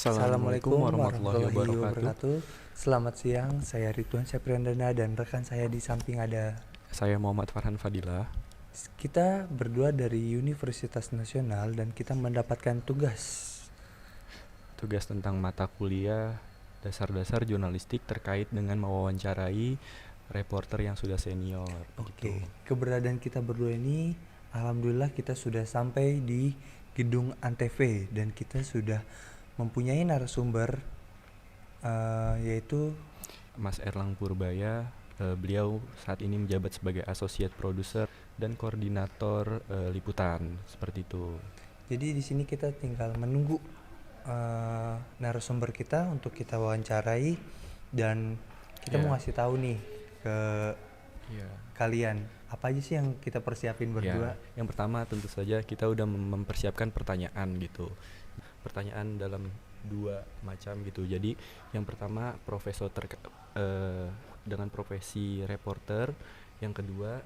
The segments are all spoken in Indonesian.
Assalamualaikum warahmatullahi wabarakatuh. Selamat siang, saya Ridwan Syafriandana dan rekan saya di samping ada. Saya Muhammad Farhan Fadilah. Kita berdua dari Universitas Nasional dan kita mendapatkan tugas. Tugas tentang mata kuliah dasar-dasar jurnalistik terkait dengan mewawancarai reporter yang sudah senior. Oke, keberadaan kita berdua ini alhamdulillah kita sudah sampai di gedung Antv dan kita sudah mempunyai narasumber yaitu Mas Erlang Purbaya. Beliau saat ini menjabat sebagai associate producer dan koordinator liputan, seperti itu. Jadi di sini kita tinggal menunggu narasumber kita untuk kita wawancarai dan kita mau ngasih tahu nih ke kalian apa aja sih yang kita persiapin berdua. Yang pertama tentu saja kita udah mempersiapkan pertanyaan gitu. Pertanyaan dalam dua macam gitu. Jadi yang pertama dengan profesi reporter, yang kedua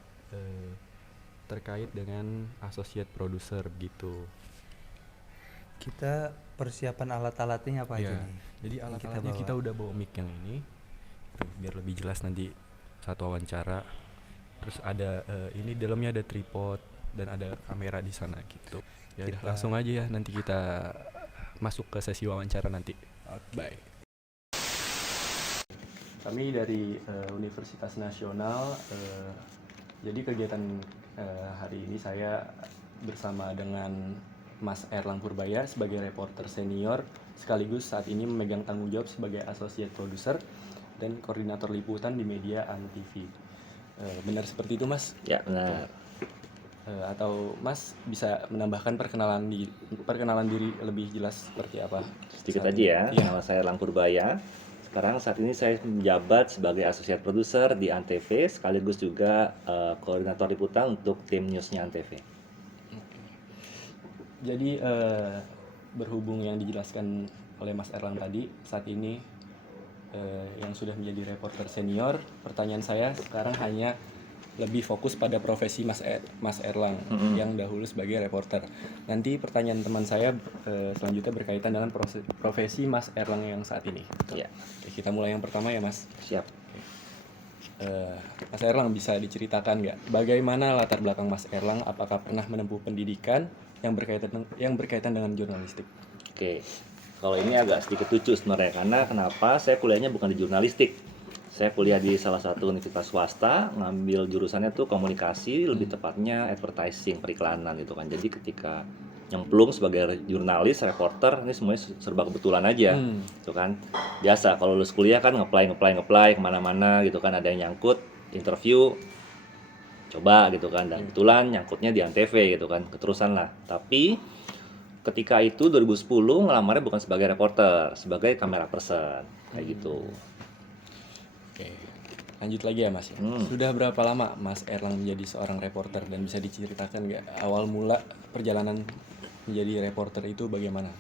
terkait dengan associate producer gitu. Kita persiapan alat-alatnya apa aja nih? Jadi alat-alatnya kita udah bawa mic yang ini biar lebih jelas nanti saat wawancara. Terus ada ini dalamnya ada tripod dan ada kamera di sana gitu. Ya udah langsung aja ya, nanti kita masuk ke sesi wawancara nanti. Bye. Kami dari Universitas Nasional. Jadi kegiatan hari ini saya bersama dengan Mas Erlang Purbaya sebagai reporter senior, sekaligus saat ini memegang tanggung jawab sebagai associate producer dan koordinator liputan di media Antv. Benar seperti itu, Mas? Ya, benar. Atau Mas bisa menambahkan perkenalan diri lebih jelas seperti apa? Sedikit aja ya. Nama saya Erlang Purbaya. Sekarang saat ini saya menjabat sebagai associate producer di Antv, sekaligus juga koordinator liputan untuk tim newsnya Antv. Jadi berhubung yang dijelaskan oleh Mas Erlang tadi, saat ini yang sudah menjadi reporter senior, pertanyaan saya sekarang hanya lebih fokus pada profesi Mas Erlang yang dahulu sebagai reporter. Nanti pertanyaan teman saya selanjutnya berkaitan dengan profesi Mas Erlang yang saat ini. Ya. Oke, kita mulai yang pertama ya, Mas. Siap. Mas Erlang, bisa diceritakan nggak bagaimana latar belakang Mas Erlang? Apakah pernah menempuh pendidikan yang berkaitan dengan jurnalistik? Oke. Kalau ini agak sedikit lucu sebenarnya, karena kenapa saya kuliahnya bukan di jurnalistik. Saya kuliah di salah satu universitas swasta, ngambil jurusannya tuh komunikasi, lebih tepatnya advertising, periklanan gitu kan. Jadi ketika nyemplung sebagai jurnalis, reporter, ini semuanya serba kebetulan aja, gitu kan. Biasa kalau lulus kuliah kan ngeplay kemana-mana gitu kan, ada yang nyangkut, interview, coba gitu kan. Dan kebetulan nyangkutnya di Antv gitu kan, keterusan lah. Tapi ketika itu 2010 ngelamarnya bukan sebagai reporter, sebagai kamera person, kayak gitu. Oke, lanjut lagi ya, Mas. Sudah berapa lama Mas Erlang menjadi seorang reporter, dan bisa diceritakan nggak awal mula perjalanan menjadi reporter itu bagaimana?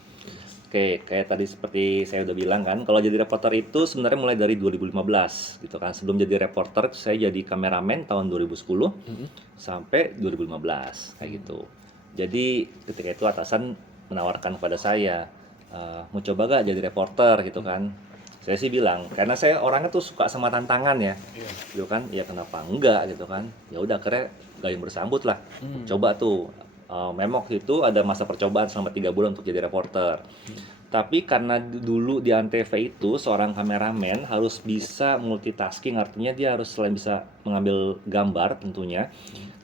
Oke, kayak tadi seperti saya udah bilang kan, kalau jadi reporter itu sebenarnya mulai dari 2015 gitu kan. Sebelum jadi reporter saya jadi kameramen tahun 2010 sampai 2015 kayak gitu. Jadi ketika itu atasan menawarkan kepada saya, mau coba gak jadi reporter gitu kan. Saya sih bilang, karena saya orangnya tuh suka sama tantangan ya, gitu kan. Ya kenapa enggak gitu kan. Ya udah akhirnya gayung bersambut lah. Coba tuh. Memang waktu itu ada masa percobaan selama 3 bulan untuk jadi reporter. Tapi karena dulu di Antv itu seorang kameramen harus bisa multitasking, artinya dia harus selain bisa mengambil gambar tentunya,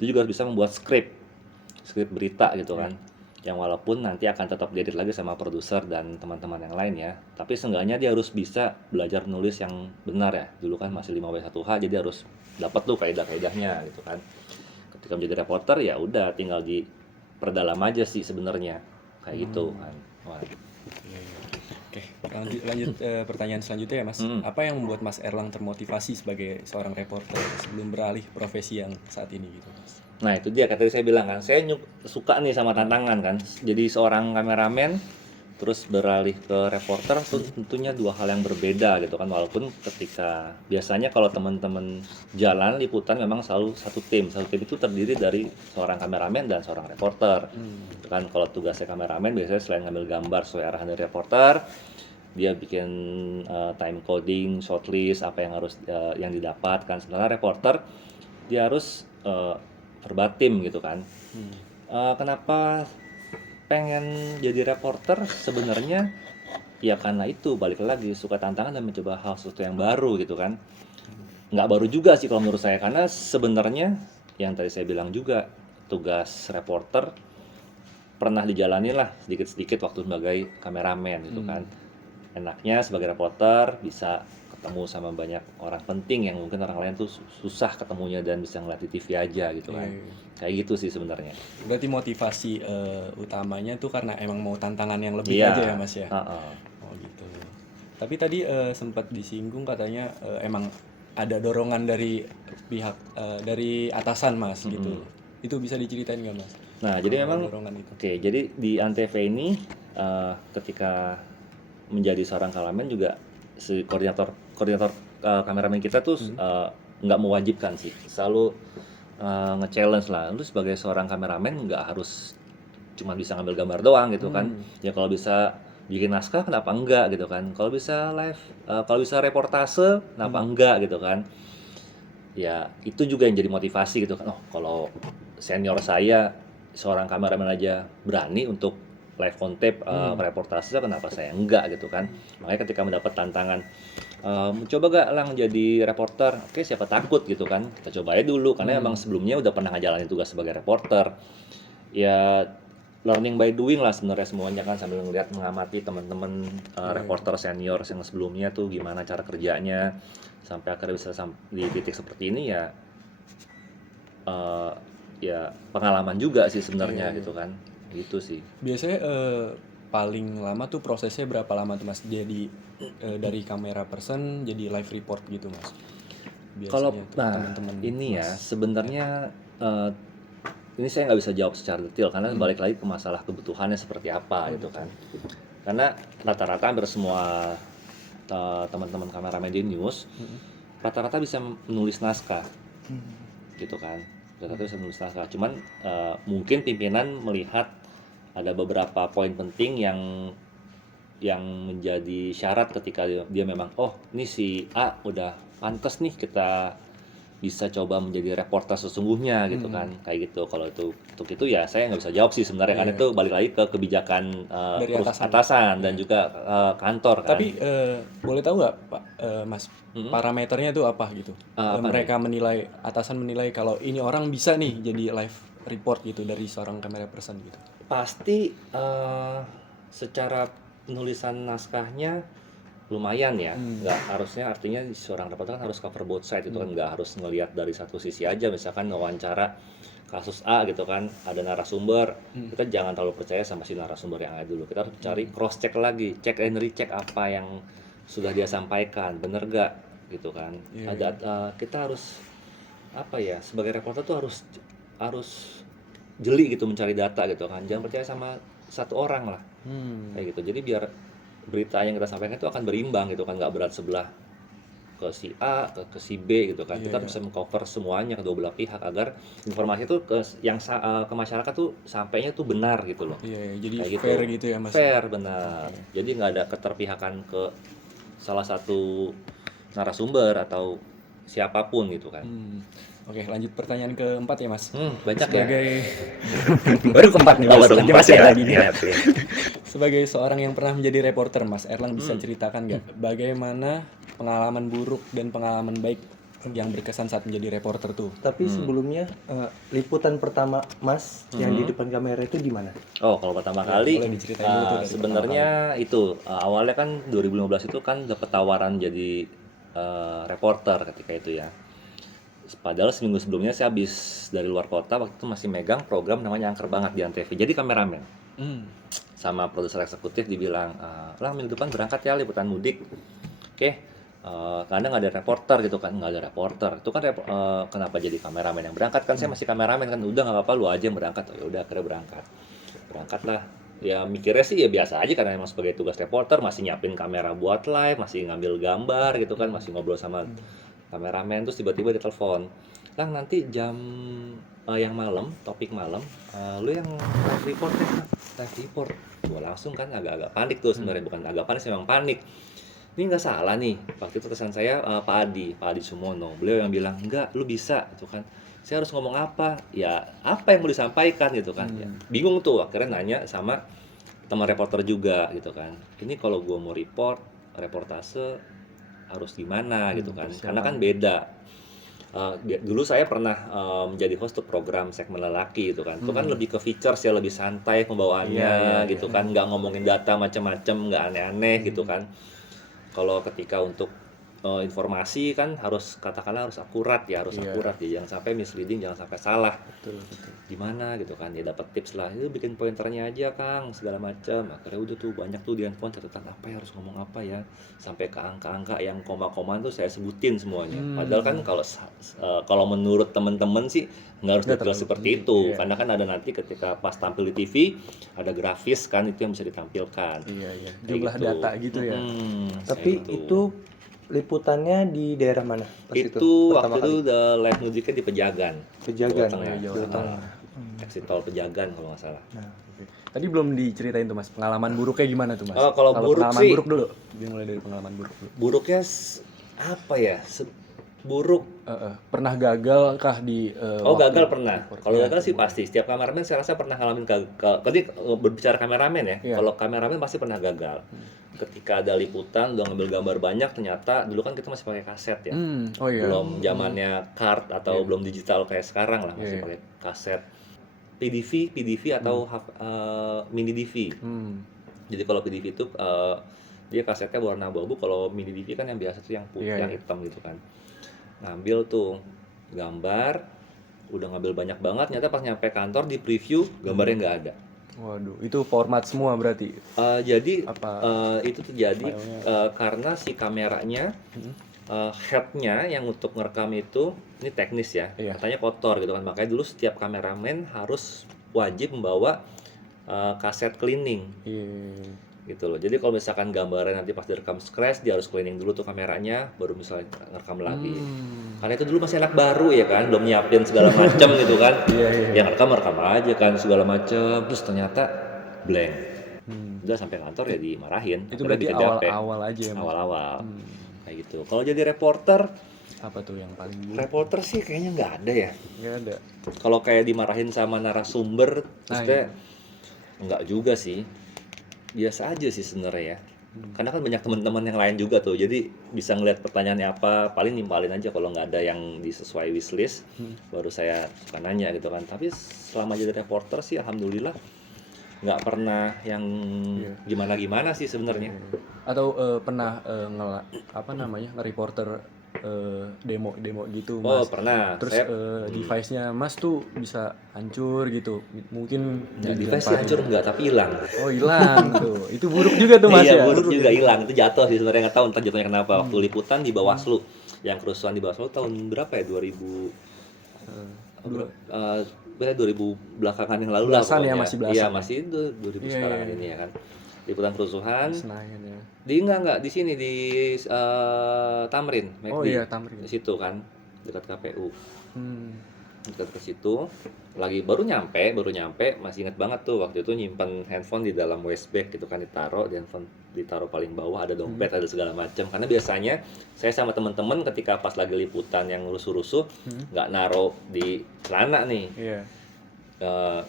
dia juga harus bisa membuat skrip berita gitu kan. Yang walaupun nanti akan tetap diedit lagi sama produser dan teman-teman yang lain ya, tapi seenggaknya dia harus bisa belajar nulis yang benar ya. Dulu kan masih 5W1H, jadi harus dapat tuh kaidah-kaidahnya gitu kan. Ketika menjadi reporter ya udah tinggal diperdalam aja sih sebenarnya kayak gitu kan. Oke, lanjut pertanyaan selanjutnya ya, Mas. Apa yang membuat Mas Erlang termotivasi sebagai seorang reporter sebelum beralih profesi yang saat ini gitu, Mas? Nah itu dia, tadi saya bilang kan, saya suka nih sama tantangan kan. Jadi seorang kameramen terus beralih ke reporter tuh tentunya dua hal yang berbeda gitu kan. Walaupun ketika biasanya kalau teman-teman jalan liputan memang selalu satu tim itu terdiri dari seorang kameramen dan seorang reporter. Gitu kan, kalau tugasnya kameramen biasanya selain ngambil gambar sesuai arahan dari reporter, dia bikin time coding, shortlist apa yang harus yang didapatkan. Sementara reporter dia harus verbatim gitu kan. Kenapa pengen jadi reporter sebenarnya? Ya karena itu balik lagi suka tantangan dan mencoba hal sesuatu yang baru gitu kan. Nggak baru juga sih kalau menurut saya, karena sebenarnya yang tadi saya bilang juga tugas reporter pernah dijalani lah sedikit-sedikit waktu sebagai kameramen gitu kan. Enaknya sebagai reporter bisa ketemu sama banyak orang penting yang mungkin orang lain tuh susah ketemunya dan bisa ngeliat di TV aja gitu kan. Kayak gitu sih sebenarnya. Berarti motivasi utamanya tuh karena emang mau tantangan yang lebih Iya. aja ya Mas ya. Heeh. Oh gitu. Tapi tadi sempat disinggung katanya emang ada dorongan dari pihak dari atasan Mas gitu. Itu bisa diceritain nggak Mas? Nah, jadi memang Dorongan itu. oke, jadi di Antv ini ketika menjadi seorang kameramen juga si koordinator kameramen kita tuh nggak mewajibkan sih, selalu nge-challenge lah. Lu sebagai seorang kameramen nggak harus cuma bisa ngambil gambar doang gitu kan. Ya kalau bisa bikin naskah kenapa enggak gitu kan. Kalau bisa live, kalau bisa reportase kenapa enggak gitu kan. Ya itu juga yang jadi motivasi gitu kan. Oh kalau senior saya seorang kameramen aja berani untuk live on tape reportase, kenapa saya enggak gitu kan. Makanya ketika mendapat tantangan mencoba gak lang jadi reporter, oke siapa takut gitu kan, kita coba aja dulu karena emang sebelumnya udah pernah ngejalanin tugas sebagai reporter. Ya learning by doing lah sebenarnya semuanya kan, sambil ngeliat mengamati teman-teman reporter senior yang sebelumnya tuh gimana cara kerjanya sampai akhirnya bisa di titik seperti ini ya. Ya pengalaman juga sih sebenarnya gitu kan, gitu sih. Biasanya paling lama tuh prosesnya berapa lama tuh Mas? Jadi dari kamera person jadi live report gitu Mas? Kalau Biasanya tuh teman-teman ini ya Mas. sebenarnya ini saya nggak bisa jawab secara detail karena balik lagi ke masalah kebutuhannya seperti apa gitu kan. Karena rata-rata hampir semua teman-teman kameramen di news rata-rata bisa menulis naskah gitu kan. Rata-rata bisa menulis naskah. Cuman mungkin pimpinan melihat ada beberapa poin penting yang menjadi syarat ketika dia memang ini si A udah pantas nih kita bisa coba menjadi reporter sesungguhnya gitu kan, kayak gitu. Kalau itu untuk itu ya saya nggak bisa jawab sih sebenarnya karena itu balik lagi ke kebijakan Dari atasan dan juga kantor kan. Tapi boleh tahu nggak Pak Mas parameternya tuh apa gitu? Mereka menilai, atasan menilai kalau ini orang bisa nih jadi live report gitu dari seorang kamera person gitu. Pasti secara penulisan naskahnya lumayan ya, nggak harusnya, artinya seorang reporter kan harus cover both side itu kan, nggak harus ngelihat dari satu sisi aja. Misalkan wawancara kasus A gitu kan, ada narasumber, kita jangan terlalu percaya sama si narasumber yang ada dulu, kita harus cari cross check lagi, check and recheck apa yang sudah dia sampaikan, bener gak gitu kan. Kita harus apa ya, sebagai reporter tuh harus jeli gitu mencari data gitu kan, jangan percaya sama satu orang lah kayak gitu. Jadi biar berita yang kita sampaikan itu akan berimbang gitu kan, nggak berat sebelah ke si A ke si B gitu kan. Kita bisa mengcover semuanya kedua belah pihak agar informasi itu ke masyarakat tuh sampainya tuh benar gitu loh. Jadi kayak fair gitu ya Mas. Fair, benar. Jadi nggak ada keterpihakan ke salah satu narasumber atau siapapun gitu kan. Oke, lanjut pertanyaan keempat ya Mas. Banyak Sebagai Baru keempat nih Mas. Nanti masih ada lagi nih. sebagai seorang yang pernah menjadi reporter, Mas Erlang bisa ceritakan nggak bagaimana pengalaman buruk dan pengalaman baik yang berkesan saat menjadi reporter tuh? Tapi sebelumnya liputan pertama Mas yang di depan kamera itu di mana? Oh, kalau pertama kali boleh diceritain dulu tuh dari sebenarnya itu awalnya kan 2015 itu kan dapat tawaran jadi reporter ketika itu ya. Padahal seminggu sebelumnya saya habis dari luar kota, waktu itu masih megang program namanya Angker Banget di Antv. Jadi kameramen. Sama produser eksekutif dibilang, "Lang, minggu depan berangkat ya liputan mudik." Oke. Karena nggak ada reporter gitu kan, nggak ada reporter. Itu kan kenapa jadi kameramen yang berangkat kan? Saya masih kameramen kan, udah nggak apa-apa lu aja yang berangkat. Oh ya udah, akhirnya berangkat lah. Ya mikirnya sih ya biasa aja karena emang sebagai tugas reporter masih nyiapin kamera buat live, masih ngambil gambar gitu kan, masih ngobrol sama kameramen, terus tiba-tiba dia telepon, Lang nanti jam yang malam, topik malam, lu yang live report deh, Kang. Live report. Gua langsung kan agak-agak panik tuh sebenarnya, bukan agak panik sih, memang panik. Ini nggak salah nih, waktu itu atasan saya Pak Adi Sumono, beliau yang bilang enggak, lu bisa, gitu kan. Saya harus ngomong apa? Ya apa yang mau disampaikan gitu kan. Ya, bingung tuh, akhirnya nanya sama teman reporter juga gitu kan. Ini kalau gua mau reportase harus gimana gitu kan, karena kan beda. Dulu saya pernah menjadi host tuh program segmen lelaki gitu kan, itu kan lebih ke features ya, lebih santai pembawaannya gitu kan, nggak ngomongin data macam-macam, nggak aneh-aneh gitu kan. Kalau ketika untuk informasi kan harus, katakanlah harus akurat ya, akurat ya, jangan sampai misleading, jangan sampai salah. Betul. Gimana gitu kan, ya dapat tips lah, itu bikin pointernya aja Kang, segala macam. Akhirnya udah tuh banyak tuh di handphone catatan apa ya, harus ngomong apa ya, sampai ke angka-angka yang koma-koma tuh saya sebutin semuanya. Padahal kan kalau menurut teman-teman sih nggak harus detail seperti itu, karena kan ada nanti ketika pas tampil di TV ada grafis kan, itu yang bisa ditampilkan. Iya. Kayak Jumlah gitu. data gitu ya. Tapi Kayak gitu. itu liputannya di daerah mana? Pas Itu pertama waktu itu kali? udah live musicnya di Pejagan, Pejagan, Jawa Tengah. Jawa Tengah. Exit tol Pejagan kalau nggak salah. Oke. Tadi belum diceritain tuh Mas, pengalaman buruknya gimana tuh Mas? Oh, kalau buruk pengalaman sih- buruk dulu. Dimulai dari pengalaman buruk dulu. Buruknya apa ya? Buruk. Pernah gagal kah di Oh, waktu gagal pernah. report? Kalau gagal sih pasti. Setiap kameramen saya rasa pernah ngalamin gagal. Tadi berbicara kameramen ya. Iya. Kalau kameramen pasti pernah gagal. Ketika ada liputan, udah ngambil gambar banyak, ternyata dulu kan kita masih pakai kaset ya. Oh iya. Belum zamannya card atau belum digital kayak sekarang lah, masih Iya. pakai kaset. PDV atau mini DV. Jadi kalau PDV itu dia kasetnya warna abu-abu, kalau mini DV kan yang biasa tuh yang putih, Iya, yang iya. hitam gitu kan. Ngambil tuh gambar, udah ngambil banyak banget, ternyata pas nyampe kantor di preview gambarnya nggak ada. Waduh, itu format semua berarti. Jadi Apa itu terjadi filenya? karena si kameranya headnya yang untuk ngerekam itu, ini teknis ya, Iya. katanya kotor gitu kan, makanya dulu setiap kameramen harus wajib membawa kaset cleaning Iya. gitu loh. Jadi kalau misalkan gambarnya nanti pas direkam scratch, dia harus cleaning dulu tuh kameranya, baru misalnya ngerekam lagi. Karena itu dulu masih anak baru ya kan, belum nyiapin segala macam gitu kan. Yang rekam aja kan segala macam, terus ternyata blank. Udah sampai kantor ya dimarahin. Itu Akhirnya berarti bikin DP. awal-awal aja ya Mas? Awal-awal. Kayak gitu. Kalau jadi reporter Apa tuh yang paling buruk? reporter sih kayaknya nggak ada ya. Nggak ada. Kalau kayak dimarahin sama narasumber, terus kayak nggak juga sih. Biasa aja sih sebenarnya ya. Karena kan banyak teman-teman yang lain juga tuh, jadi bisa ngeliat pertanyaannya apa, paling nimpalin aja kalau nggak ada yang disesuai wishlist, baru saya suka nanya gitu kan. Tapi selama jadi reporter sih alhamdulillah nggak pernah yang gimana-gimana sih sebenarnya. Atau pernah nge-reporter demo gitu Oh Mas? pernah. Terus Saya device-nya Mas tuh bisa hancur gitu. Mungkin device sih hancur nggak, tapi hilang. Oh hilang tuh. Itu buruk juga tuh Mas Iya, ya. buruk juga hilang. Itu jatuh sih sebenarnya, nggak tahu entah jatuhnya kenapa. Waktu liputan di Bawaslu, yang kerusuhan di Bawaslu tahun berapa ya? 2000 belakangan yang lalu lah Belasan ya, pokoknya. masih belasan Iya, ya? masih itu 2000 Iya, sekarang iya. ini ya kan. Liputan kerusuhan Senayan ya. di enggak di sini di Tamrin, Oh McD. iya Tamrin. Di situ kan, dekat KPU. Hmm. Dekat ke situ, lagi baru nyampe, masih inget banget tuh waktu itu nyimpen handphone di dalam waistbag gitu kan, ditaruh di handphone, ditaruh paling bawah, ada dompet, ada segala macam. Karena biasanya saya sama teman-teman ketika pas lagi liputan yang rusuh-rusuh nggak naruh di celana nih. Iya.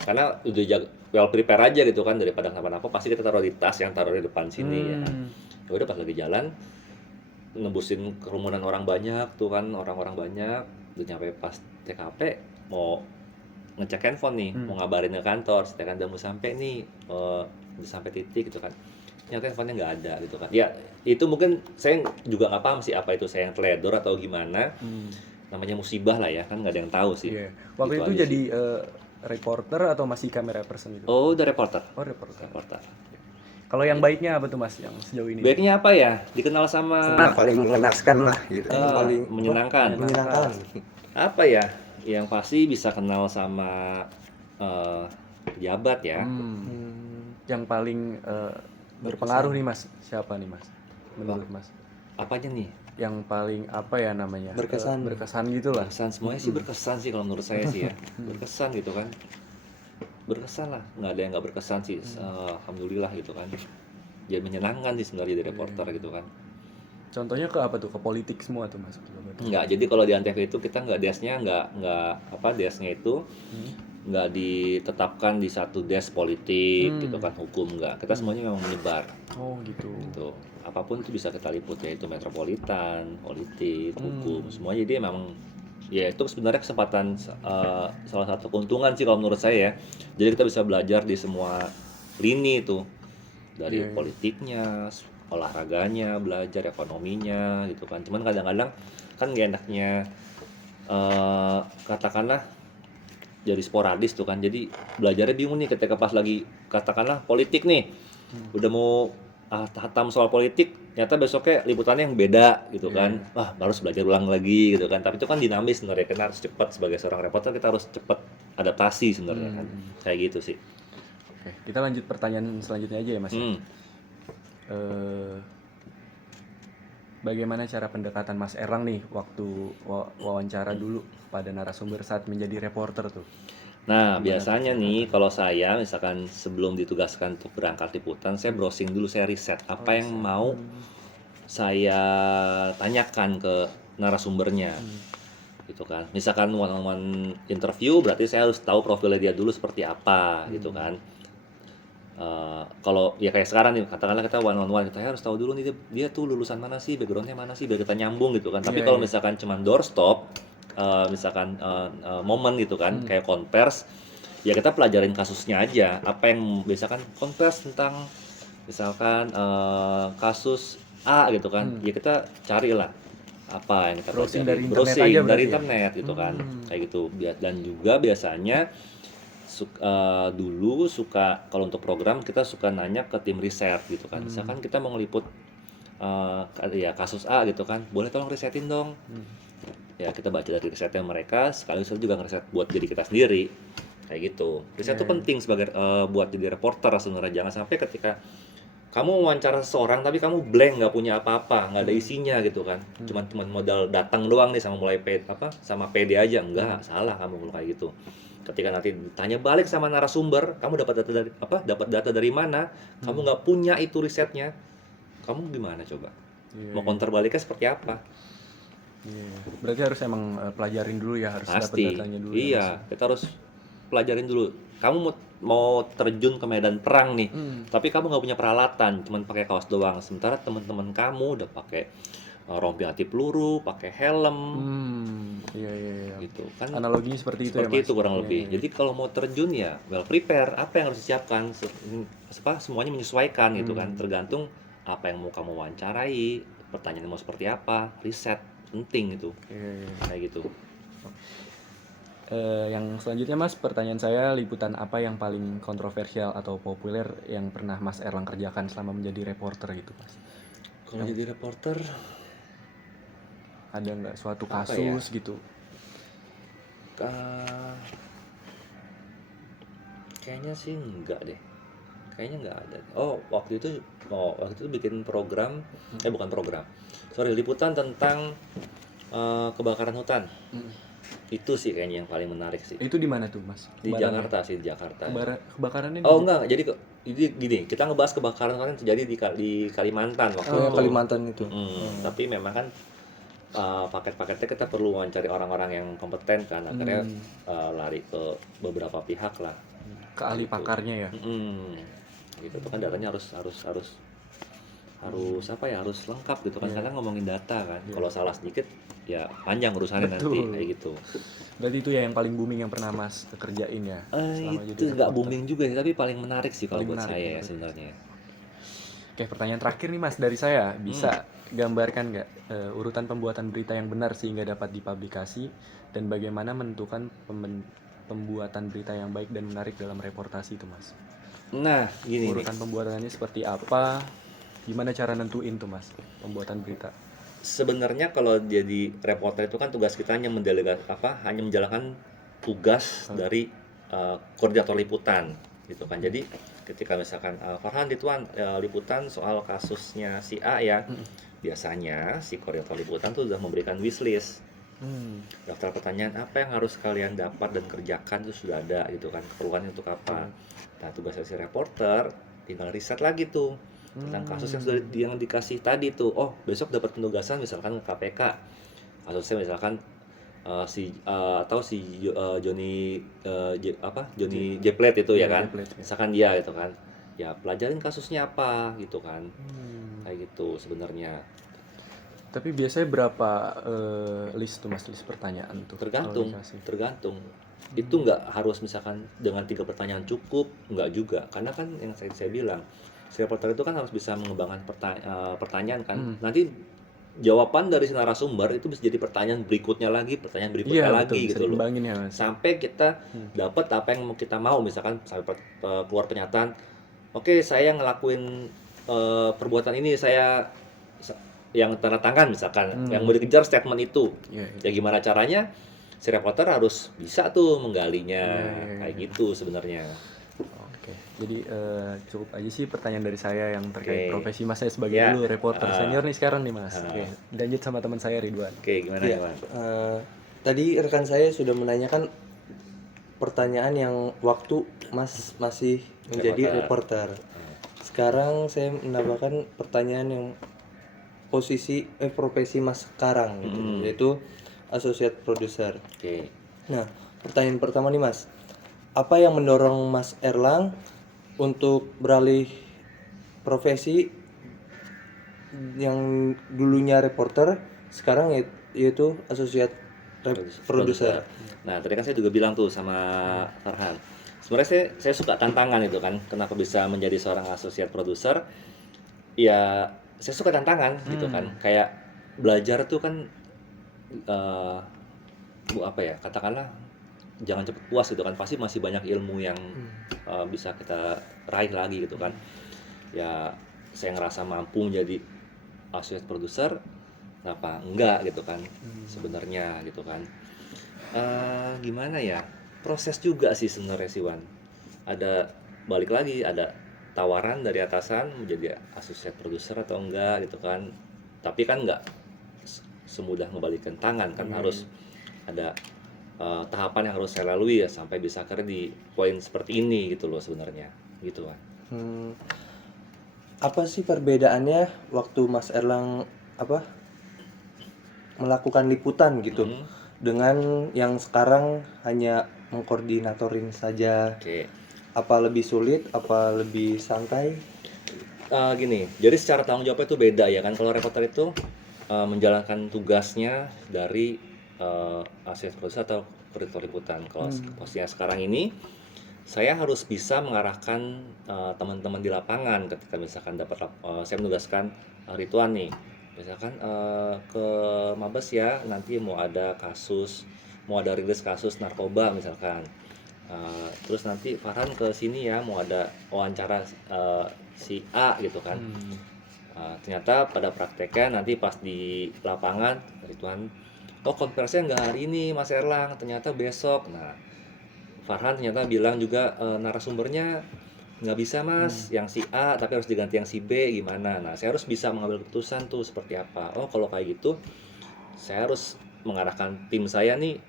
Karena udah well prepare aja gitu kan, daripada kenapa-napa pasti kita taruh di tas yang taruh di depan sini ya kan. Ya udah pas lagi jalan nebusin kerumunan orang banyak tuh kan, orang-orang banyak, udah nyampe pas TKP mau ngecek handphone nih, mau ngabarin ke kantor, sedangkan udah mau sampai nih, udah sampai titik gitu kan. Ternyata handphonenya nggak ada gitu kan. Ya itu mungkin saya juga nggak paham sih apa itu saya yang teledor atau gimana. Namanya musibah lah ya, kan nggak ada yang tahu sih. Iya. Waktu Gitu itu aja jadi reporter atau masih kamera person itu? Oh, udah reporter. Oh reporter. Reporter. Kalau yang baiknya apa tuh Mas yang sejauh ini? Baiknya apa ya? Dikenal sama Nah, paling mengenaskan lah gitu. paling menyenangkan. menyenangkan. Apa ya? Yang pasti bisa kenal sama pejabat ya. Yang paling berpengaruh nih Mas, siapa nih Mas? Menurut Mas? Apanya nih? yang paling apa ya namanya? Berkesan. Berkesan gitu lah. Berkesan, semuanya sih berkesan sih kalau menurut saya sih ya. Berkesan gitu kan. Berkesan lah, nggak ada yang nggak berkesan sih. Alhamdulillah gitu kan. Jadi menyenangkan sih sebenarnya jadi reporter gitu kan. Contohnya ke apa tuh? Ke politik semua tuh Mas? Enggak, jadi kalau di Antv itu kita nggak desnya nggak apa desnya itu nggak ditetapkan di satu des politik gitu kan, hukum nggak. Kita semuanya memang menyebar Oh gitu. gitu. Apapun itu bisa kita liput, yaitu metropolitan, politik, hukum, semua. Jadi memang ya itu sebenarnya kesempatan salah satu keuntungan sih kalau menurut saya ya. Jadi kita bisa belajar di semua lini itu, dari politiknya, olahraganya, belajar ekonominya gitu kan. Cuman kadang-kadang kan gak enaknya katakanlah jadi sporadis tuh kan. Jadi belajarnya bingung nih ketika pas lagi katakanlah politik nih. Udah mau hatam soal politik, ternyata besoknya liputannya yang beda gitu kan. Wah, harus belajar ulang lagi gitu kan. Tapi itu kan dinamis sebenarnya, kita harus cepat sebagai seorang reporter, kita harus cepat adaptasi sebenarnya kan. Kayak gitu sih. Oke, kita lanjut pertanyaan selanjutnya aja ya Mas. Bagaimana cara pendekatan Mas Erlang nih waktu wawancara dulu pada narasumber saat menjadi reporter tuh? Nah, biasanya nih kalau saya misalkan sebelum ditugaskan untuk berangkat liputan, saya browsing dulu, saya riset apa yang mau saya tanyakan ke narasumbernya. Gitu kan. Misalkan one-on-one interview, berarti saya harus tahu profilnya dia dulu seperti apa gitu kan. Kalau ya kayak sekarang nih, katakanlah kita one-on-one, kita harus tahu dulu nih dia tuh lulusan mana sih, backgroundnya mana sih, biar kita nyambung gitu kan. Tapi kalau misalkan cuma doorstop, misalkan momen gitu kan, kayak konvers, ya kita pelajarin kasusnya aja. Apa yang misalkan konvers tentang misalkan kasus A gitu kan, ya kita carilah apa yang kita Browsing pelajari. dari internet aja berarti dari ya? internet gitu kan, kayak gitu. Dan juga biasanya dulu suka kalau untuk program kita suka nanya ke tim riset gitu kan. Misalkan kita mau ngeliput ya kasus A gitu kan, boleh tolong risetin dong. Ya kita baca dari risetnya mereka, sekaligus kita juga ngeriset buat diri kita sendiri kayak gitu. Riset itu penting sebagai buat jadi reporter sebenarnya. Jangan sampai ketika kamu wawancara seseorang tapi kamu blank, nggak punya apa-apa, nggak ada isinya gitu kan, cuman modal datang doang nih sama mulai sama PD aja, enggak, salah kamu kalau kayak gitu. Ketika nanti tanya balik sama narasumber, kamu dapat data dari mana, kamu nggak punya itu risetnya, kamu gimana coba? Mau counter baliknya seperti apa? Berarti harus emang pelajarin dulu ya, harus dapat Pasti, datanya dulu. iya, kita harus pelajarin dulu. Kamu mau terjun ke medan perang nih, tapi kamu nggak punya peralatan, cuman pakai kaos doang. Sementara teman-teman kamu udah pakai rompi anti peluru, pakai helm, Iya. gitu kan. Analoginya seperti itu ya Seperti Mas? itu kurang lebih. Jadi kalau mau terjun ya well prepare, apa yang harus disiapkan, semuanya menyesuaikan gitu kan, tergantung apa yang mau kamu wawancarai, pertanyaan mau seperti apa, riset penting itu. Kayak gitu. Yang selanjutnya Mas, pertanyaan saya, liputan apa yang paling kontroversial atau populer yang pernah Mas Erlang kerjakan selama menjadi reporter gitu Mas? Kalau jadi reporter Ada nggak suatu Apa kasus gitu? kayaknya sih enggak deh. Kayaknya enggak ada. Waktu itu bikin program, bukan program. Sorry, liputan tentang kebakaran hutan. Itu sih kayaknya yang paling menarik sih. Itu di mana tuh Mas? Di Jakarta sih, di Jakarta. Kebakarannya Enggak. Jadi gini, kita ngebahas kebakaran kan terjadi di Kalimantan waktu itu. Kalimantan itu. Tapi memang kan paket-paketnya kita perlu wawancari orang-orang yang kompeten kan, akhirnya lari ke beberapa pihak lah. ke ahli pakarnya ya? Gitu kan, datanya harus harus lengkap gitu kan, karena ngomongin data kan. Kalau salah sedikit ya panjang urusannya nanti kayak gitu. Berarti itu ya yang paling booming yang pernah Mas kerjain ya? selama jadi Itu nggak reporter? booming juga sih, tapi paling menarik sih kalau Paling buat menarik, saya ya menarik. sebenarnya. Oke, pertanyaan terakhir nih Mas dari saya, bisa gambarkan nggak urutan pembuatan berita yang benar sehingga dapat dipublikasi, dan bagaimana menentukan pembuatan berita yang baik dan menarik dalam reportasi itu Mas? Nah, gini nih. Urutan pembuatannya seperti apa? Gimana cara nentuin tuh Mas pembuatan berita? Sebenarnya kalau jadi reporter itu kan tugas kita hanya hanya menjalankan tugas dari koordinator liputan gitu kan. Jadi ketika misalkan Farhan liputan soal kasusnya si A ya, biasanya si koordinator liputan tuh sudah memberikan wishlist. Daftar pertanyaan apa yang harus kalian dapat dan kerjakan itu sudah ada gitu kan, keperluannya untuk apa. Nah, tugas si reporter tinggal riset lagi tuh tentang kasus yang sudah yang dikasih tadi tuh. Oh, besok dapat penugasan misalkan ke KPK. Kasusnya misalkan atau si Joni Joni Jeplet itu ya kan. Jeplet, ya. Misalkan dia gitu kan. Ya, pelajarin kasusnya apa gitu kan. Kayak gitu sebenarnya. Tapi biasanya berapa list tuh mas, list pertanyaan tuh? Tergantung, kalau dikasih? tergantung. Itu nggak harus misalkan dengan 3 pertanyaan cukup, nggak juga. Karena kan yang saya bilang, si reporter itu kan harus bisa mengembangkan pertanyaan kan. Nanti jawaban dari si narasumber itu bisa jadi pertanyaan berikutnya lagi, pertanyaan berikutnya Iya lagi betul, bisa gitu loh. dikembangin ya mas. Sampai kita dapat apa yang kita mau, misalkan sampai keluar pernyataan, oke saya ngelakuin perbuatan ini, saya yang tanda tangan misalkan, yang mau dikejar statement itu. Iya, Ya iya. gimana caranya? Si reporter harus bisa tuh menggalinya, Iya. kayak gitu sebenarnya. Oke, jadi cukup aja sih pertanyaan dari saya yang terkait Oke. profesi mas saya sebagai Ya. dulu reporter senior nih sekarang nih mas. Ah. Oke, lanjut sama teman saya Ridwan. Oke, gimana Iya. Iwan? Tadi rekan saya sudah menanyakan pertanyaan yang waktu Mas masih menjadi reporter. Sekarang saya menambahkan pertanyaan yang profesi Mas sekarang gitu, yaitu associate producer. Oke. Nah, pertanyaan pertama nih Mas, apa yang mendorong Mas Erlang untuk beralih profesi yang dulunya reporter, sekarang yaitu associate producer? Nah, tadi kan saya juga bilang tuh sama Farhan. Sebenarnya saya suka tantangan itu kan. Kenapa bisa menjadi seorang associate producer? Ya, saya suka tantangan gitu kan. Kayak belajar tuh kan apa ya? Katakanlah jangan cepet puas gitu kan. Pasti masih banyak ilmu yang bisa kita raih lagi gitu kan. Ya, saya ngerasa mampu menjadi associate producer, kenapa enggak gitu kan sebenarnya gitu kan. Gimana ya, proses juga sih sebenarnya sih Wan. Ada balik lagi, ada tawaran dari atasan menjadi associate producer atau enggak gitu kan. Tapi kan enggak semudah membalikkan tangan kan, harus ada tahapan yang harus saya lalui ya sampai bisa akhirnya di poin seperti ini gitu loh sebenarnya gitu Wan. Apa sih perbedaannya waktu Mas Erlang melakukan liputan gitu dengan yang sekarang hanya mengkoordinatorin saja? Oke. Apa lebih sulit, apa lebih santai? Gini, jadi secara tanggung jawabnya itu beda ya kan. Kalau reporter itu menjalankan tugasnya dari associate producer atau koordinator liputan. Kalau posisinya sekarang ini, saya harus bisa mengarahkan teman-teman di lapangan ketika misalkan saya menugaskan Ridwan nih, misalkan ke Mabes ya, nanti mau ada rilis kasus narkoba misalkan. Terus nanti Farhan ke sini ya, mau ada wawancara si A gitu kan. Ternyata pada prakteknya nanti pas di lapangan Ridwan, oh konversinya nggak hari ini Mas Erlang, ternyata besok. Nah, Farhan ternyata bilang juga narasumbernya nggak bisa mas, yang si A tapi harus diganti yang si B, gimana? Nah, saya harus bisa mengambil keputusan tuh seperti apa. Oh, kalau kayak gitu saya harus mengarahkan tim saya nih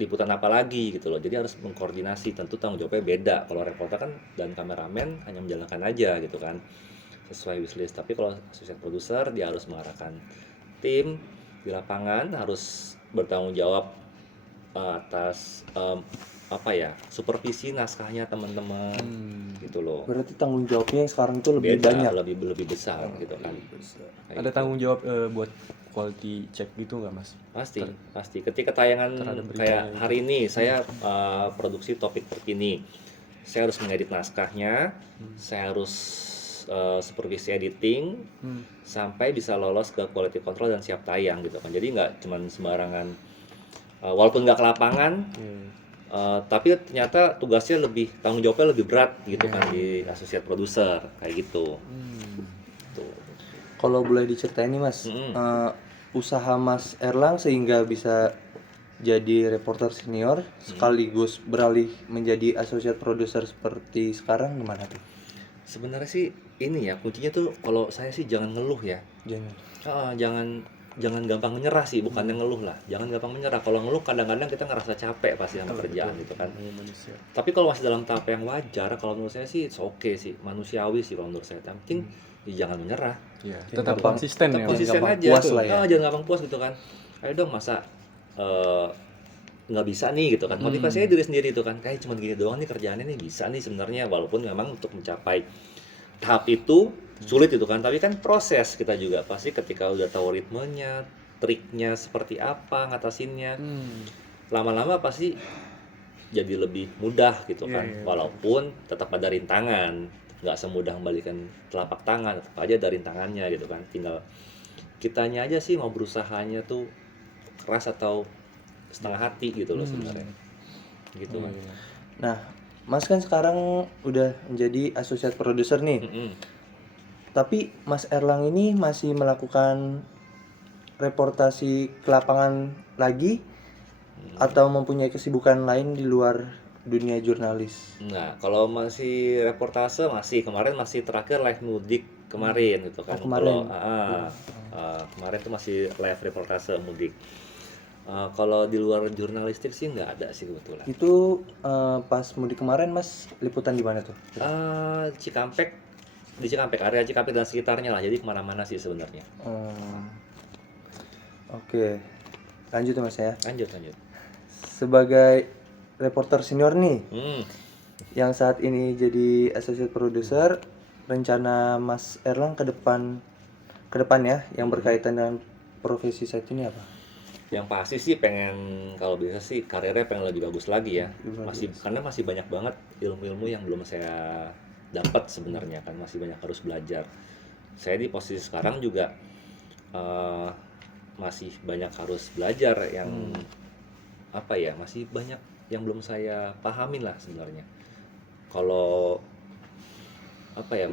liputan apa lagi gitu loh. Jadi harus mengkoordinasi, tentu tanggung jawabnya beda. Kalau reporter kan dan kameramen hanya menjalankan aja gitu kan sesuai wishlist. Tapi kalau associate producer dia harus mengarahkan tim di lapangan, harus bertanggung jawab atas supervisi naskahnya teman-teman gitu loh. Berarti tanggung jawabnya yang sekarang itu lebih Beda, banyak. lebih besar gitu kan. Kayak Ada gitu. tanggung jawab buat quality check gitu nggak mas? Pasti ketika tayangan terhadap beritanya kayak itu. hari ini saya produksi topik terkini, saya harus mengedit naskahnya, saya harus supervisi editing sampai bisa lolos ke quality control dan siap tayang gitu kan. Jadi nggak cuman sembarangan walaupun nggak ke lapangan tapi ternyata tugasnya tanggung jawabnya lebih berat gitu kan di associate producer kayak gitu. Tuh. Kalau boleh diceritain nih Mas, usaha Mas Erlang sehingga bisa jadi reporter senior sekaligus beralih menjadi associate producer seperti sekarang gimana tuh? Sebenarnya sih ini ya kuncinya tuh kalau saya sih jangan ngeluh ya. Jangan. Jangan gampang menyerah sih, bukan yang ngeluh lah. Jangan gampang menyerah. Kalau ngeluh kadang-kadang kita ngerasa capek pasti sama kerjaan gitu kan. manusia. Tapi kalau masih dalam tahap yang wajar, kalau menurut saya sih oke sih, manusiawi sih kalau menurut saya. Yang penting ya jangan menyerah. Iya, Jangan tetap gampang- konsisten Tetap ya. konsisten gampang aja. puas lah ya. Jangan gampang puas gitu kan. Ayo dong masa eh, nggak bisa nih gitu kan. Motivasinya diri sendiri itu kan. Kayak cuma gini doang nih kerjaannya nih bisa nih sebenarnya, walaupun memang untuk mencapai tahap itu sulit itu kan, tapi kan proses kita juga pasti ketika udah tahu ritmenya, triknya seperti apa ngatasinnya, lama-lama pasti jadi lebih mudah gitu kan. Walaupun tetap ada rintangan, nggak semudah membalikan telapak tangan, tetap aja ada rintangannya gitu kan. Tinggal kitanya aja sih mau berusahanya tuh keras atau setengah hati gitu loh sebenarnya gitu kan. Nah, Mas kan sekarang udah menjadi associate producer nih. Mm-mm. Tapi Mas Erlang ini masih melakukan reportasi ke lapangan lagi atau mempunyai kesibukan lain di luar dunia jurnalis? Nah, kalau masih reportase masih kemarin masih terakhir live mudik kemarin gitu kan. Oh, kemarin. Kemarin tuh masih live reportase mudik. Kalau di luar jurnalistik sih nggak ada sih kebetulan. Itu pas mudik kemarin Mas liputan di mana tuh? Cikampek, di Cikampek, area Cikampek dan sekitarnya lah. Jadi kemana-mana sih sebenarnya. Oke, lanjut ya Mas ya. Lanjut. Sebagai reporter senior nih, Hmm. yang saat ini jadi associate producer, rencana Mas Erlang ke depan ya, yang berkaitan dengan profesi saat ini apa? Yang pasti sih pengen, kalau bisa sih karirnya pengen lebih bagus lagi ya. Karena masih banyak banget ilmu-ilmu yang belum saya dapat sebenarnya kan, masih banyak harus belajar. Saya di posisi sekarang juga masih banyak harus belajar yang apa ya, masih banyak yang belum saya pahamin lah sebenarnya. Kalau apa ya,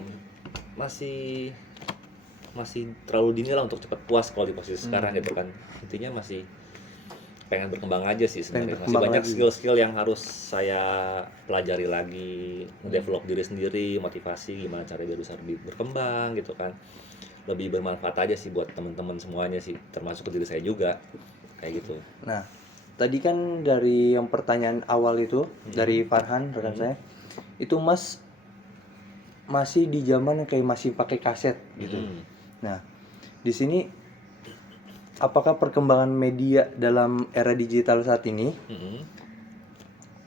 masih terlalu dini lah untuk cepat puas kalau di posisi sekarang gitu kan. Intinya masih pengen berkembang aja sih sebenarnya. Masih berkembang banyak lagi. skill-skill yang harus saya pelajari lagi, develop diri sendiri, motivasi gimana cara biar bisa lebih berkembang gitu kan. Lebih bermanfaat aja sih buat teman-teman semuanya sih, termasuk ke diri saya juga kayak gitu. Nah, tadi kan dari yang pertanyaan awal itu dari Farhan rekan saya, itu Mas masih di zaman yang kayak masih pakai kaset gitu. Nah, di sini apakah perkembangan media dalam era digital saat ini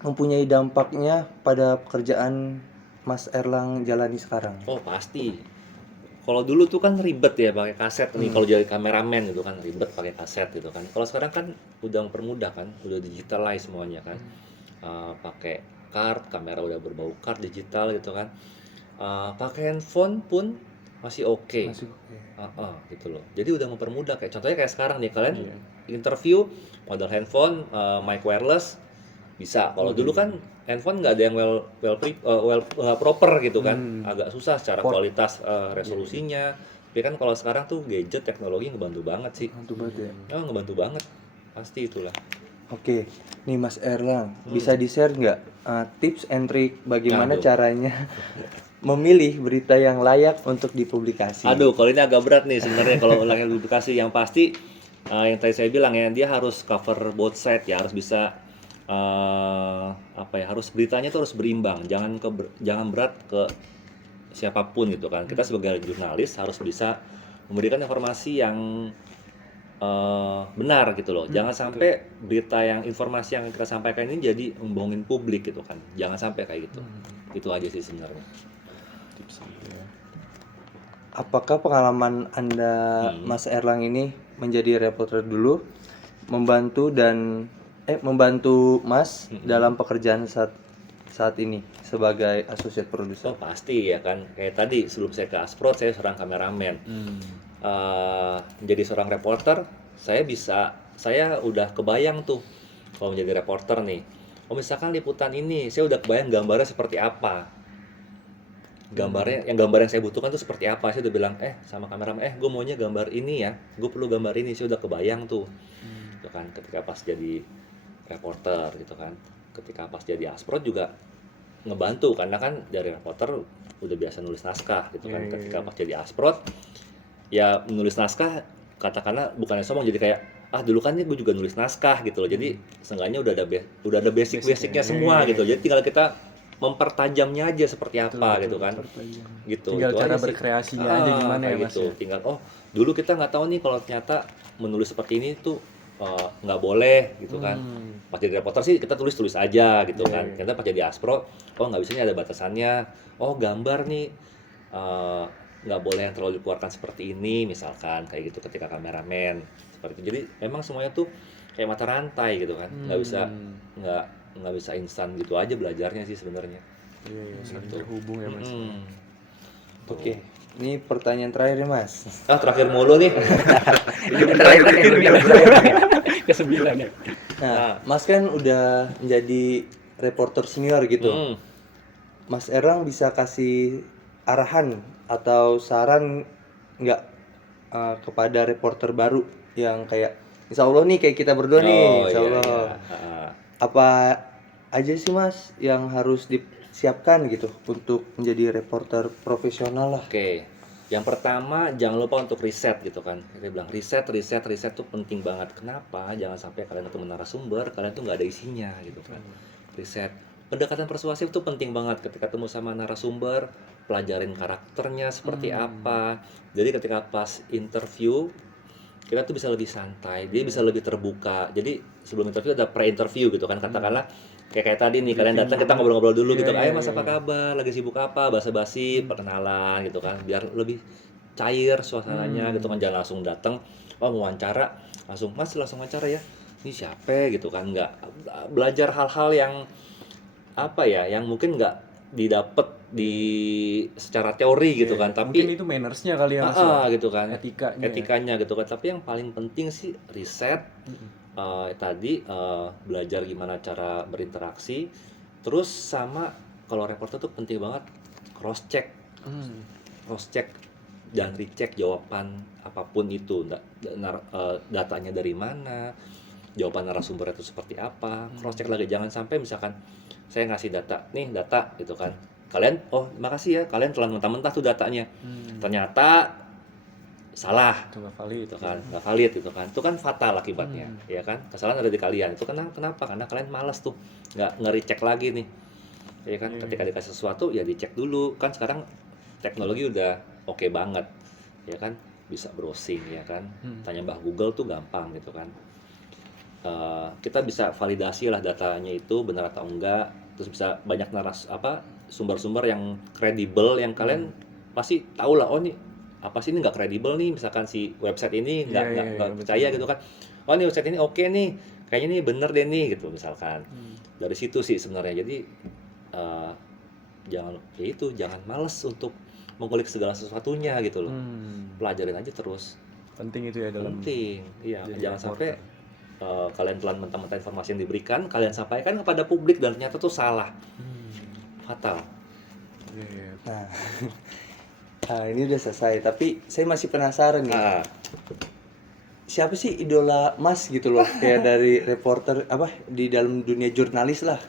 mempunyai dampaknya pada pekerjaan Mas Erlang jalani sekarang? Oh pasti. Kalau dulu tuh kan ribet ya pakai kaset nih, kalau jadi kameramen gitu kan ribet pakai kaset gitu kan. Kalau sekarang kan udah mempermudah kan, udah digitalize semuanya kan. Pakai card, kamera udah berbau card digital gitu kan. Pakai handphone pun masih oke. Masih oke. Gitu loh. Jadi udah mempermudah, kayak contohnya kayak sekarang nih kalian interview modal handphone, mic wireless bisa. Kalau dulu kan handphone nggak ada yang proper gitu kan, agak susah secara kualitas resolusinya. Tapi kan kalau sekarang tuh gadget teknologi ngebantu banget sih. Untuk banget ya. Ngebantu banget, pasti itulah. Oke, nih Mas Erlang, bisa di-share nggak tips and trick bagaimana Aduh. caranya memilih berita yang layak untuk dipublikasi? Aduh, kalau ini agak berat nih sebenarnya kalau ulangnya publikasi. Yang pasti yang tadi saya bilang ya, dia harus cover both side ya, harus bisa harus beritanya tuh harus berimbang, jangan berat ke siapapun gitu kan. Kita sebagai jurnalis harus bisa memberikan informasi yang benar gitu loh. Jangan sampai berita yang informasi yang kita sampaikan ini jadi membohongin publik gitu kan. Jangan sampai kayak gitu. Itu aja sih sebenarnya. Apakah pengalaman Anda Mas Erlang ini menjadi reporter dulu membantu Mas dalam pekerjaan saat ini sebagai associate producer? Oh pasti ya kan, kayak tadi sebelum saya ke Asprod saya seorang kameramen. Menjadi seorang reporter, saya udah kebayang tuh kalau menjadi reporter nih. Oh misalkan liputan ini, saya udah kebayang gambarnya seperti apa. Gambar yang saya butuhkan tuh seperti apa. Saya udah bilang sama kameramen, gue maunya gambar ini ya, gue perlu gambar ini. Saya udah kebayang tuh, gitu kan. Ketika pas jadi reporter gitu kan, ketika pas jadi Asprod juga ngebantu karena kan dari reporter udah biasa nulis naskah gitu kan. Iya. Ketika pas jadi asprot ya menulis naskah katakanlah bukannya sombong, jadi kayak dulu kan gue juga nulis naskah gitu loh. Jadi seenggaknya udah ada basic-basicnya semua Iya. gitu. Jadi tinggal kita mempertajamnya aja seperti apa gitu kan. Gitu. Tinggal Itu cara aja sih. berkreasinya aja gimana ya kayak Mas gitu. ya? Tinggal dulu kita nggak tahu nih kalau ternyata menulis seperti ini tuh nggak boleh gitu kan. Pas jadi reporter sih kita tulis aja gitu Iya, kan. iya. Ternyata pas jadi aspro, nggak bisa nih, ada batasannya. Gambar nih nggak boleh yang terlalu dikeluarkan seperti ini misalkan, kayak gitu ketika kameramen seperti itu. Jadi memang semuanya tuh kayak mata rantai gitu kan. Nggak bisa instan gitu aja belajarnya sih sebenarnya. Iya, saling Gitu. terhubung ya Mas. Oke, ini pertanyaan terakhir ya Mas. Terakhir mulu nih. Ke-9 ya. Nah, Mas kan udah menjadi reporter senior gitu. Mas Erlang bisa kasih arahan atau saran nggak kepada reporter baru yang kayak Insya Allah nih, kayak kita berdua nih, Insya Allah. Iya. Apa aja sih Mas yang harus disiapkan gitu untuk menjadi reporter profesional lah? Oke, yang pertama jangan lupa untuk riset gitu kan. Kita bilang riset tuh penting banget. Kenapa? Jangan sampai kalian ketemu narasumber, kalian tuh nggak ada isinya gitu kan. Riset. Pendekatan persuasif tuh penting banget ketika ketemu sama narasumber, pelajarin karakternya seperti apa. Jadi ketika pas interview, kita tuh bisa lebih santai, dia bisa lebih terbuka. Jadi sebelum interview ada pre-interview gitu kan, katakanlah kayak tadi nih, kalian datang kita ngobrol-ngobrol dulu gitu. Ayo Mas, apa kabar? Lagi sibuk apa? Basa-basi, perkenalan gitu kan, biar lebih cair suasananya gitu kan. Jangan langsung datang mau wawancara langsung, Mas langsung wawancara ya, ini siapa gitu kan. Nggak belajar hal-hal yang apa ya, yang mungkin nggak didapat di secara teori gitu kan, tapi Mungkin itu mannersnya kali ya Mas. Ya? gitu kan, Etikanya. etikanya gitu kan. Tapi yang paling penting sih riset, tadi belajar gimana cara berinteraksi, terus sama kalau reporter tuh penting banget cross check dan recheck jawaban apapun itu, datanya dari mana, jawaban narasumber itu seperti apa, cross check lagi. Jangan sampai misalkan saya ngasih data gitu kan, kalian makasih ya, kalian telah mentah-mentah tuh datanya, ternyata salah Itu nggak valid gitu kan, nggak valid gitu kan. Itu kan fatal akibatnya, ya kan. Kesalahan ada di kalian. Itu kenapa? Karena kalian malas tuh nggak nge-recheck lagi nih, ya kan. Ketika dikasih sesuatu ya dicek dulu kan. Sekarang teknologi udah oke banget, ya kan. Bisa browsing, ya kan. Tanya Mbah Google tuh gampang gitu kan. Kita bisa validasi lah datanya itu benar atau enggak. Terus bisa banyak sumber-sumber yang kredibel yang kalian pasti tahu lah, nih apa sih ini nggak kredibel nih, misalkan si website ini nggak percaya gitu kan. Nih website ini oke nih, kayaknya nih bener deh nih gitu misalkan. Dari situ sih sebenarnya. Jadi jangan males untuk mengulik segala sesuatunya gitu loh. Pelajarin aja terus. Penting itu ya dalam. Penting, iya. jadi Jangan reporter. sampai kalian telan mentah-mentah informasi yang diberikan, kalian sampaikan kepada publik dan ternyata tuh salah. Fatal. Nah, ini udah selesai, tapi saya masih penasaran nih. Siapa sih idola Mas gitu loh, kayak dari reporter di dalam dunia jurnalis lah.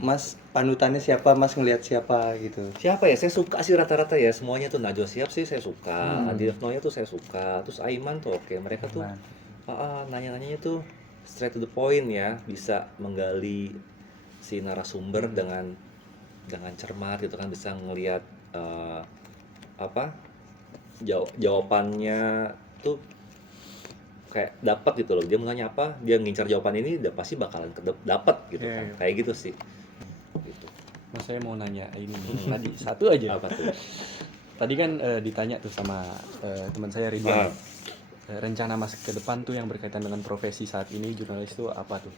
Mas panutannya siapa? Mas ngelihat siapa gitu? Siapa ya? Saya suka sih rata-rata ya, semuanya tuh. Najwa Shihab sih saya suka, Adi Refnoya tuh saya suka, terus Aiman tuh oke. Mereka tuh nanya-nanyanya tuh straight to the point ya, bisa menggali si narasumber dengan cermat gitu kan, bisa ngelihat jawabannya tuh kayak dapat gitu loh. Dia mau nanya apa, dia ngincar jawaban ini udah pasti bakalan dapat gitu kan. Kayak gitu sih gitu. Mas, saya mau nanya ini tadi satu aja. Apa tuh? Tadi kan ditanya tuh sama teman saya Ridwan. Rencana Mas ke depan tuh yang berkaitan dengan profesi saat ini jurnalis tuh apa tuh?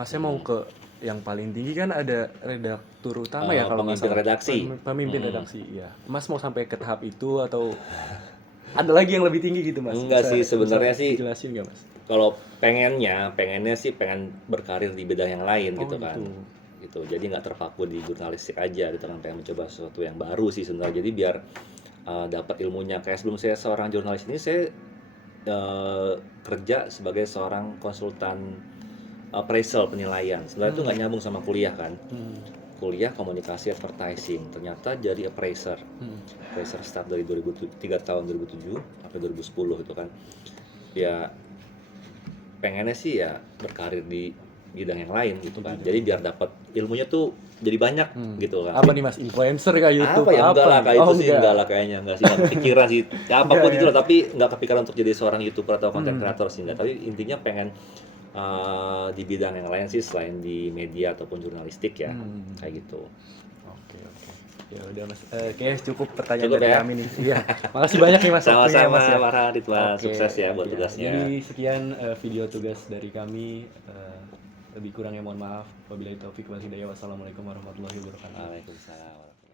Mas, saya mau ke yang paling tinggi kan ada redaktur utama ya kalau nggak pemimpin salah. redaksi. Pemimpin redaksi, iya. Mas mau sampai ke tahap itu atau ada lagi yang lebih tinggi gitu Mas? Enggak sih, sebenarnya sih. Jelasin nggak Mas? Kalau pengennya sih pengen berkarir di bidang yang lain gitu kan. Gitu. Jadi nggak terpaku di jurnalistik aja gitu kan, pengen mencoba sesuatu yang baru sih sebenarnya. Jadi biar dapat ilmunya. Kayak sebelum saya seorang jurnalis ini, saya kerja sebagai seorang konsultan appraisal, penilaian. Sebenarnya itu nggak nyambung sama kuliah kan. kuliah komunikasi advertising, ternyata jadi appraiser. Appraiser start dari 3 tahun 2007 sampai 2010 itu kan. Ya pengennya sih ya berkarir di bidang yang lain gitu kan. Jadi biar dapat ilmunya tuh jadi banyak gitu kan. Apa nih Mas, influencer kayak YouTube? Apa ya? Enggak lah kayak itu sih, enggak. enggak lah kayaknya, enggak sih, enggak kepikiran sih. Ya apapun itu lah, tapi enggak kepikiran untuk jadi seorang YouTuber atau content creator sih enggak. Tapi intinya pengen di bidang yang lain sih selain di media ataupun jurnalistik ya, kayak gitu. Oke. Ya udah Mas, kayaknya cukup pertanyaan Cukup dari ya? kami nih. Iya. Makasih banyak nih Mas. waktunya, Sama-sama Mas, ya. Mas Radit, Mas. Oke. Sukses ya buat Ya, tugasnya. Jadi sekian video tugas dari kami. Lebih kurangnya mohon maaf. Wabillahi taufik wal hidayah. Wassalamualaikum warahmatullahi wabarakatuh. Waalaikumsalam.